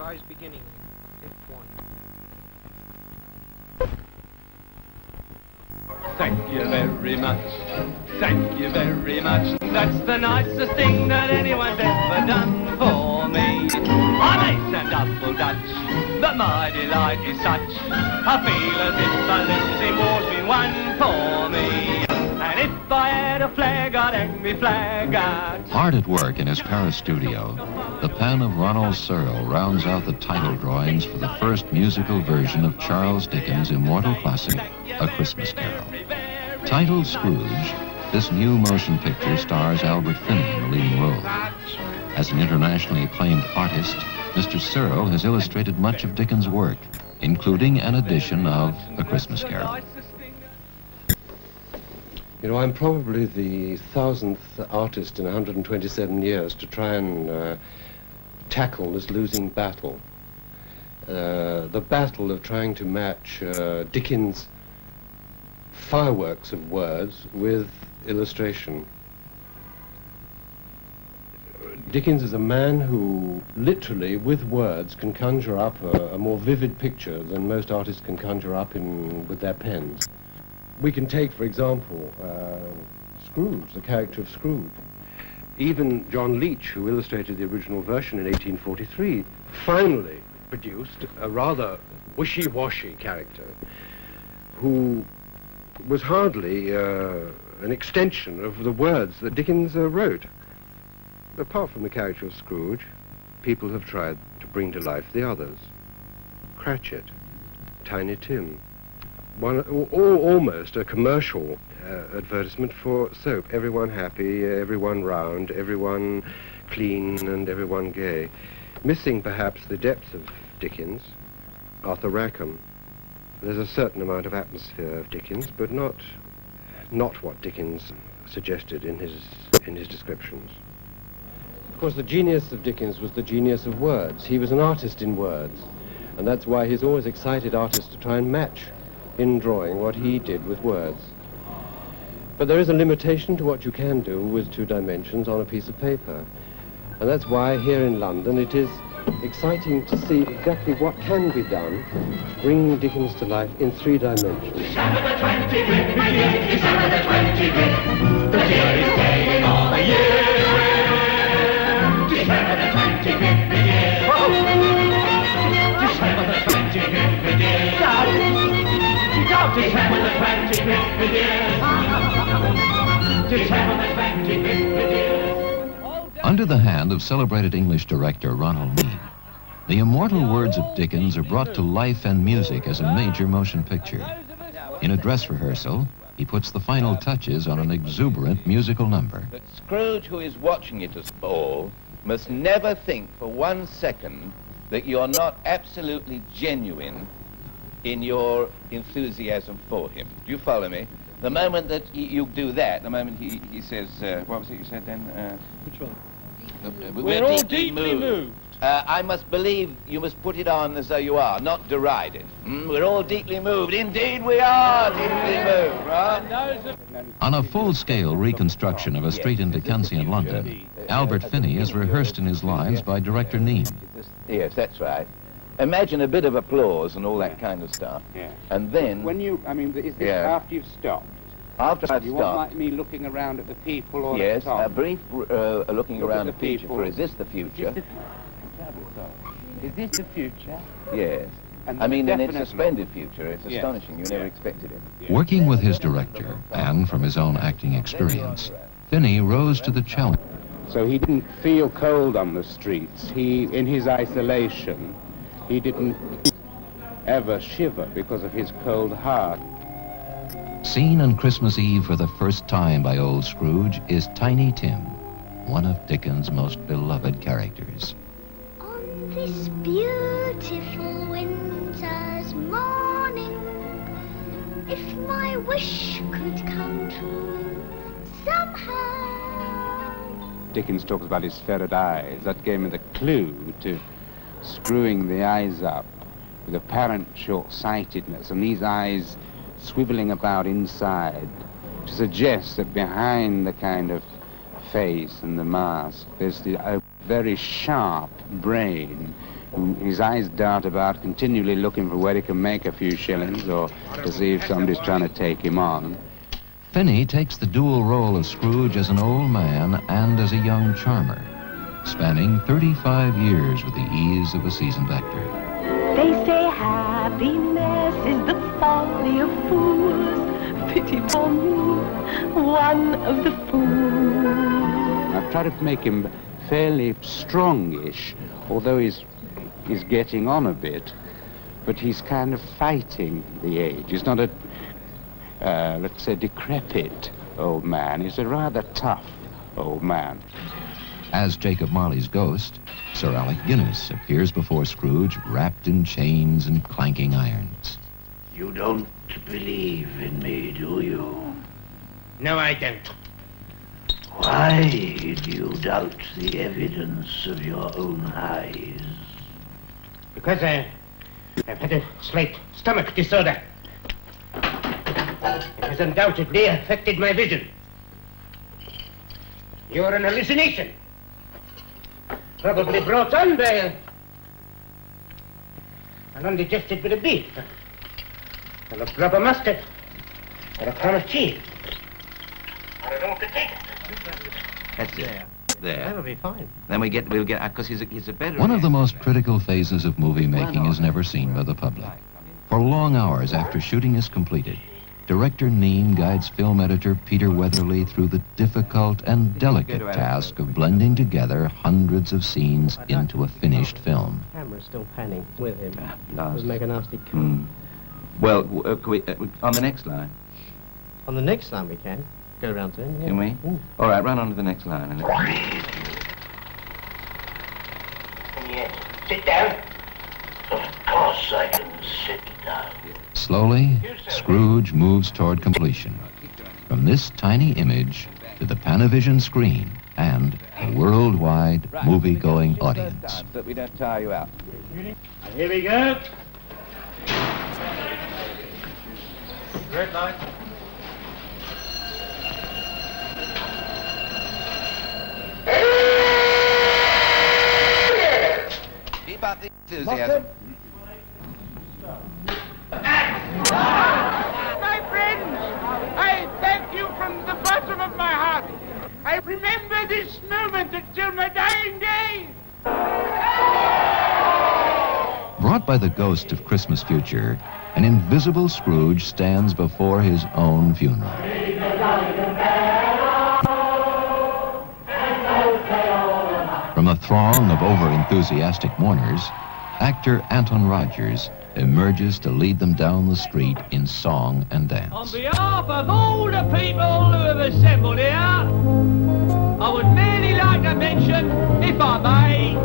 Revised beginning, F1. Thank you very much. Thank you very much. That's the nicest thing that anyone's ever done for me. I'm ace and double Dutch, but my delight is such. I feel as if the losing war's been won for me. And if I had a flag, I'd hang me flag out. Hard at work in his Paris studio, the pen of Ronald Searle rounds out the title drawings for the first musical version of Charles Dickens' immortal classic, A Christmas Carol. Titled Scrooge, this new motion picture stars Albert Finney in the leading role. As an internationally acclaimed artist, Mr. Searle has illustrated much of Dickens' work, including an edition of A Christmas Carol. You know, I'm probably the 1000th artist in 127 years to try and tackle this losing battle. The battle of trying to match Dickens' fireworks of words with illustration. Dickens is a man who literally, with words, can conjure up a more vivid picture than most artists can conjure up with their pens. We can take, for example, Scrooge, the character of Scrooge. Even John Leach, who illustrated the original version in 1843, finally produced a rather wishy-washy character who was hardly an extension of the words that Dickens wrote. Apart from the character of Scrooge, people have tried to bring to life the others. Cratchit, Tiny Tim, almost a commercial advertisement for soap. Everyone happy, everyone round, everyone clean, and everyone gay. Missing perhaps the depth of Dickens, Arthur Rackham. There's a certain amount of atmosphere of Dickens, but not what Dickens suggested in his descriptions. Of course, the genius of Dickens was the genius of words. He was an artist in words, and that's why he's always excited artists to try and match in drawing what he did with words. But there is a limitation to what you can do with 2 dimensions on a piece of paper. And that's why here in London it is exciting to see exactly what can be done, bringing Dickens to life in 3 dimensions. December the 25th, my dear, December the 25th, the dearest day in all the year. December the 25th, my dear. December the 25th, my dear. December the 25th, my dear. December the 25th, my dear. Under the hand of celebrated English director Ronald Mead, the immortal words of Dickens are brought to life and music as a major motion picture. In a dress rehearsal, he puts the final touches on an exuberant musical number. But Scrooge, who is watching it as all, must never think for 1 second that you're not absolutely genuine in your enthusiasm for him. Do you follow me? The moment that you do that, the moment he says, what was it you said then? Which one? We're all deeply moved. I must believe you must put it on as though you are, not deride it. We're all deeply moved. Indeed we are deeply moved, right? On a full-scale reconstruction of a street in Dickensian London, Albert Finney is rehearsed in his lines by director Neame. Yes, that's right. Imagine a bit of applause and all that kind of stuff. Yeah. And then... When you, I mean, is this after you've stopped? After I've You stopped... want like me looking around at the people or yes, at the top? a brief looking Look around at the the future, people. for is this the future? Is this the future? Yes. And I mean, in its definite suspended future, it's Yes. astonishing. You never expected it. Working with his director, and from his own acting experience, Finney rose to the challenge. So he didn't feel cold on the streets. He, in his isolation, he didn't ever shiver because of his cold heart. Seen on Christmas Eve for the first time by old Scrooge is Tiny Tim, one of Dickens' most beloved characters. On this beautiful winter's morning, if my wish could come true somehow. Dickens talks about his ferret eyes. That gave me the clue to screwing the eyes up with apparent short-sightedness, and these eyes swiveling about inside to suggest that behind the kind of face and the mask there's a very sharp brain His eyes dart about, continually looking for where he can make a few shillings or to see if somebody's trying to take him on. Finney takes the dual role of Scrooge as an old man and as a young charmer, spanning 35 years with the ease of a seasoned actor. They say happiness is the folly of fools. Pity for me, one of the fools. I've tried to make him fairly strongish, although he's getting on a bit, but he's kind of fighting the age. He's not a, let's say, decrepit old man. He's a rather tough old man. As Jacob Marley's ghost, Sir Alec Guinness appears before Scrooge wrapped in chains and clanking irons. You don't believe in me, do you? No, I don't. Why do you doubt the evidence of your own eyes? Because I've had a slight stomach disorder. It has undoubtedly affected my vision. You're an hallucination. Probably brought on by an undigested bit of beef, or a drop of mustard, or a crumb of cheese, or a raw potato. That's it. There. That'll be fine. Then we'll get, because he's a better... One of the most critical phases of movie making is never seen by the public. For long hours after shooting is completed, director Neame guides film editor Peter Weatherly through the difficult and delicate task of blending together hundreds of scenes into a finished film. Camera's still panning with him. Blast. We'll make a nasty cut. Well, on the next line. On the next line we can. Go round to him. Yeah. Can we? All right, run on to the next line. Yes. Sit down. Of course I can sit down. Slowly, Scrooge moves toward completion. From this tiny image to the Panavision screen and a worldwide movie-going audience. That we don't tire you out. Here we go. Red light. Keep up the enthusiasm. My friends, I thank you from the bottom of my heart. I remember this moment until my dying day. Brought by the ghost of Christmas future, an invisible Scrooge stands before his own funeral. From a throng of over-enthusiastic mourners, actor Anton Rogers emerges to lead them down the street in song and dance. On behalf of all the people who have assembled here, I would merely like to mention, if I may,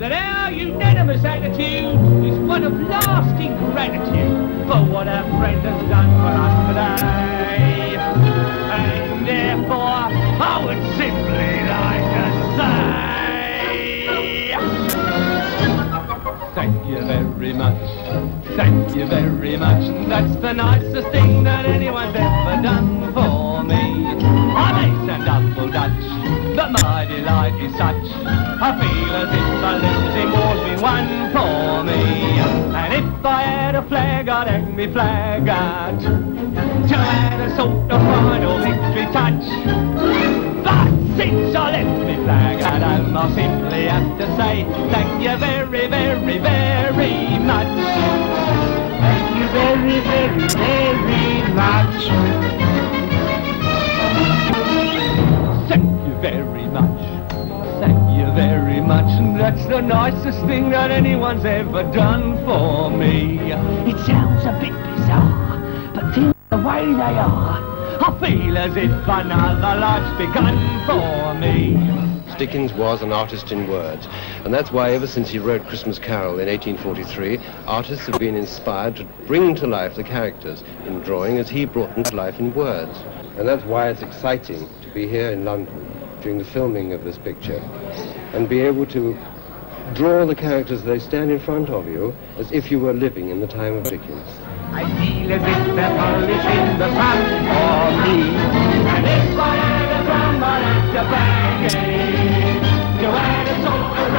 that our unanimous attitude is one of lasting gratitude for what our friend has done for us today. And therefore, I would simply like to say, thank you very much, thank you very much. That's the nicest thing that anyone's ever done for me. I may sound double Dutch, but my delight is such. I feel as if a losing war's been won for me. And if I had a flag, I'd hang me flag out to add a sort of final victory touch. But since I left me flag at home, I'll simply have to say thank you very, very, very much. Thank you very, very, very much. Thank you very much. Thank you very much. And that's the nicest thing that anyone's ever done for me. It sounds a bit bizarre, but things the way they are, I feel as if another life's begun for me. Dickens was an artist in words, and that's why ever since he wrote Christmas Carol in 1843, artists have been inspired to bring to life the characters in drawing as he brought them to life in words. And that's why it's exciting to be here in London during the filming of this picture and be able to draw the characters as they stand in front of you as if you were living in the time of Dickens. I feel as if the polish in the sun for me. And if I had a drum, I'd have to bang it to add a sort of